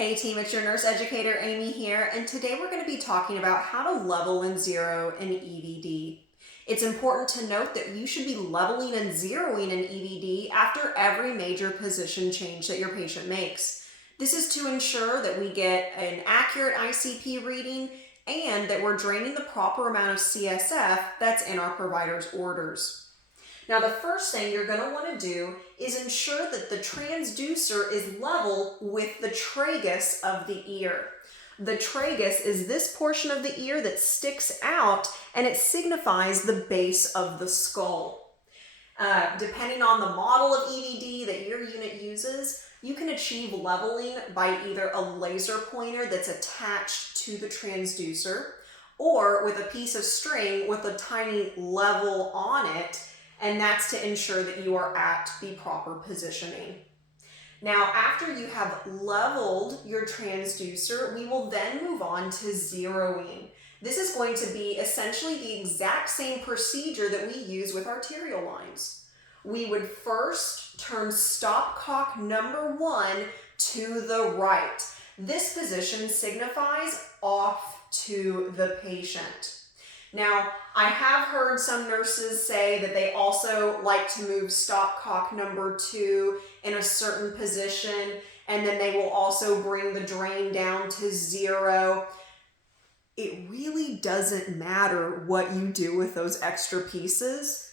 Hey team, it's your nurse educator Amy here, and today we're going to be talking about how to level and zero an EVD. It's important to note that you should be leveling and zeroing an EVD after every major position change that your patient makes. This is to ensure that we get an accurate ICP reading and that we're draining the proper amount of CSF that's in our provider's orders. Now, the first thing you're going to want to do is ensure that the transducer is level with the tragus of the ear. The tragus is this portion of the ear that sticks out, and it signifies the base of the skull. Depending on the model of EVD that your unit uses, you can achieve leveling by either a laser pointer that's attached to the transducer or with a piece of string with a tiny level on it, and that's to ensure that you are at the proper positioning. Now, after you have leveled your transducer, we will then move on to zeroing. This is going to be essentially the exact same procedure that we use with arterial lines. We would first turn stopcock number 1 to the right. This position signifies off to the patient. Now, I have heard some nurses say that they also like to move stopcock number 2 in a certain position, and then they will also bring the drain down to 0. It really doesn't matter what you do with those extra pieces,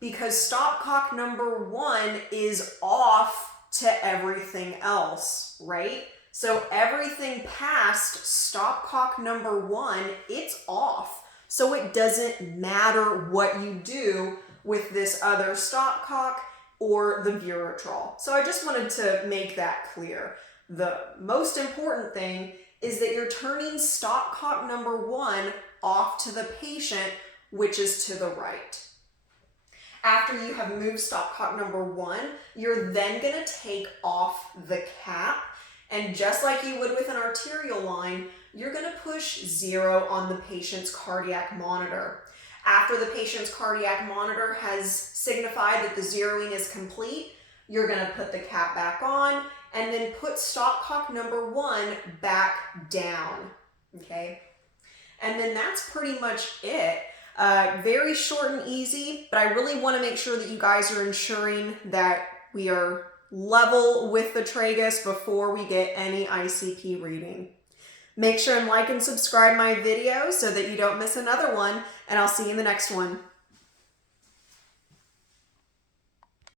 because stopcock number 1 is off to everything else, right? So everything past stopcock number 1, it's off. So it doesn't matter what you do with this other stopcock or the Vuratrol. So I just wanted to make that clear. The most important thing is that you're turning stopcock number 1 off to the patient, which is to the right. After you have moved stopcock number 1, you're then going to take off the cap, and just like you would with an arterial line, you're going to push 0 on the patient's cardiac monitor. After the patient's cardiac monitor has signified that the zeroing is complete, you're going to put the cap back on and then put stopcock number 1 back down, okay? And then that's pretty much it. Very short and easy, but I really want to make sure that you guys are ensuring that we are level with the tragus before we get any ICP reading. Make sure and like and subscribe my video so that you don't miss another one, and I'll see you in the next one.